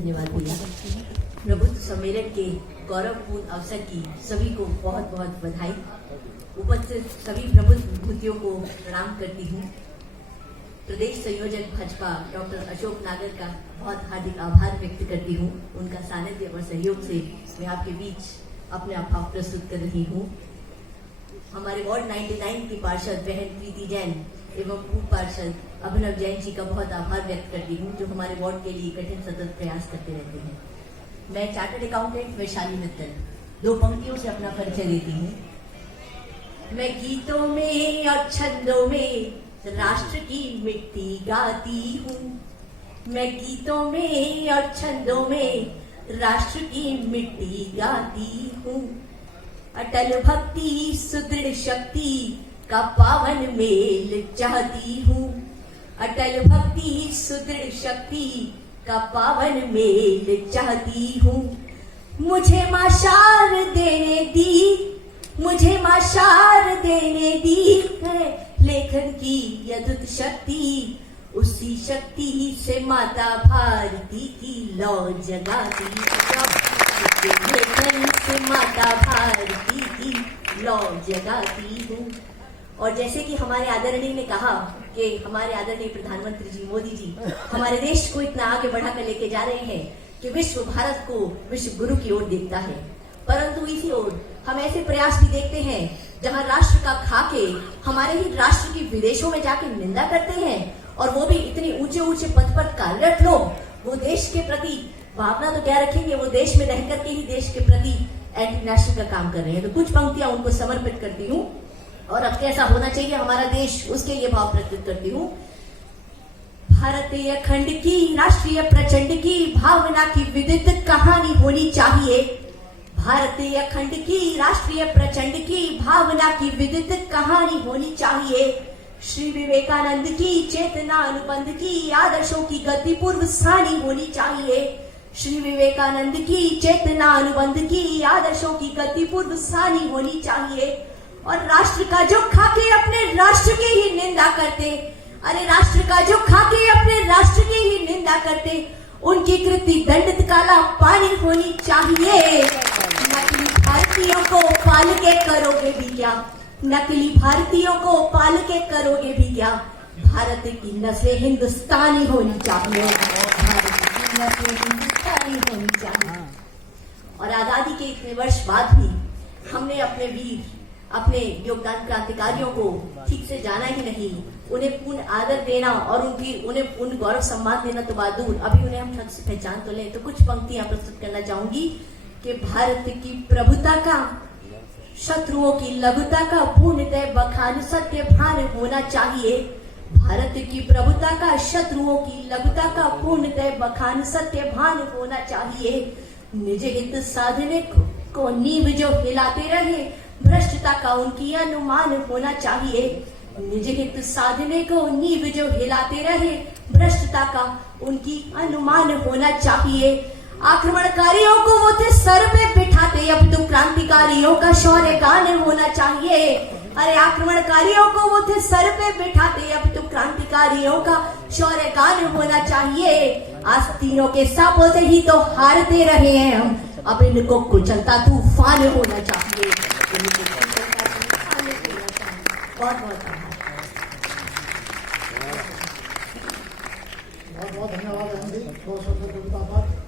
धन्यवाद भैया। प्रबुद्ध सम्मेलन के गौरवपूर्ण अवसर की सभी को बहुत बहुत बधाई। उपस्थित सभी प्रबुद्ध विभूतियों को प्रणाम करती हूँ। प्रदेश संयोजक भाजपा डॉक्टर अशोक नागर का बहुत हार्दिक आभार व्यक्त करती हूँ। उनका सानिध्य और सहयोग से मैं आपके बीच अपने भाव प्रस्तुत कर रही हूँ। हमारे वार्ड 99 की पार्षद बहन प्रीति जैन एवं पूर्व पार्षद अभिनव जैन जी का बहुत आभार व्यक्त करती हूँ, जो हमारे वार्ड के लिए कठिन सतत प्रयास करते रहते हैं। मैं चार्टर्ड अकाउंटेंट वैशाली मित्तल 2 पंक्तियों से अपना परिचय देती हूँ। मैं गीतों में और छंदों में राष्ट्र की मिट्टी गाती हूँ। मैं गीतों में और छंदों में राष्ट्र की मिट्टी गाती हूँ। अटल भक्ति सुदृढ़ शक्ति का पावन मेल चाहती हूँ। अटल भक्ति सुदृढ़ शक्ति का पावन मेल चाहती हूँ। मुझे माशार देने दी, मुझे माशार देने दी है लेखन की अद्भुत शक्ति। उसी शक्ति से माता भारती की लौ जगाती हूँ। लेखन से माता भारती की लौ जगाती हूँ। और जैसे कि हमारे आदरणीय ने कहा कि हमारे आदरणीय प्रधानमंत्री जी मोदी जी हमारे देश को इतना आगे बढ़ाकर लेके जा रहे हैं कि विश्व भारत को विश्व गुरु की ओर देखता है। परंतु इसी ओर हम ऐसे प्रयास भी देखते हैं जहां राष्ट्र का खाके हमारे ही राष्ट्र की विदेशों में जाके निंदा करते हैं, और वो भी इतने ऊंचे ऊंचे पद पर कार्यरत लोग। वो देश के प्रति भावना तो क्या रखेंगे, वो देश में रह करके ही देश के प्रति एंटी नेशनल का काम कर रहे हैं। तो कुछ पंक्तियां उनको समर्पित करती हूँ, और अब कैसा होना चाहिए हमारा देश उसके लिए भाव प्रस्तुत करती हूँ। भारतीय अखंड की राष्ट्रीय प्रचंड की भावना की विदित कहानी होनी चाहिए। भारतीय अखंड की राष्ट्रीय प्रचंड की भावना की विदित कहानी होनी चाहिए। श्री विवेकानंद की चेतना अनुबंध की आदर्शों की गति पूर्व सानी होनी चाहिए। श्री विवेकानंद की चेतना अनुबंध की आदर्शों की गति पूर्व सानी होनी चाहिए। और राष्ट्र का जो खाके अपने राष्ट्र की ही निंदा करते, अरे राष्ट्र का जो खाके अपने राष्ट्र की ही निंदा करते, उनकी कृति दंडित काला पानी होनी चाहिए। नकली भारतीयों को पाल के करोगे भी क्या, नकली भारतीयों को पाल के करोगे भी क्या। भारत की नस्लें हिंदुस्तानी होनी चाहिए, भारत की नस्लें हिंदुस्तानी होनी चाहिए। और आजादी के इतने वर्ष बाद भी हमने अपने वीर, अपने योगदान क्रांतिकारियों को ठीक से जाना ही नहीं। उन्हें पूर्ण आदर देना और उन्हें पूर्ण गौरव सम्मान देना तो बात दूर, अभी उन्हें हम ठग से पहचान तो लें। तो कुछ पंक्तियां प्रस्तुत करना चाहूंगी कि भारत की प्रभुता का, शत्रुओं की लघुता का पूर्णतः बखान सत्य भान होना चाहिए। भारत की प्रभुता का, शत्रुओं की लघुता का पूर्णतः बखान सत्य भान होना चाहिए। निज हित साधने को नींव जो हिलाते रहे, भ्रष्टता का उनकी अनुमान होना चाहिए। निज हित साधने को नींव जो हिलाते रहे, भ्रष्टता का उनकी अनुमान होना चाहिए। आक्रमणकारियों को वो थे सर पे बिठाते, अब तो क्रांतिकारियों का शौर्य गान होना चाहिए। अरे आक्रमणकारियों को वो थे सर पे बिठाते, अब तो क्रांतिकारियों का शौर्य गान होना चाहिए। आस्तीनों के सांपों से ही तो हारते रहे हैं हम, अब इनको कुचलता तूफान होना चाहिए। बहुत बहुत बहुत धन्यवाद। बहुत बहुत धन्यवाद।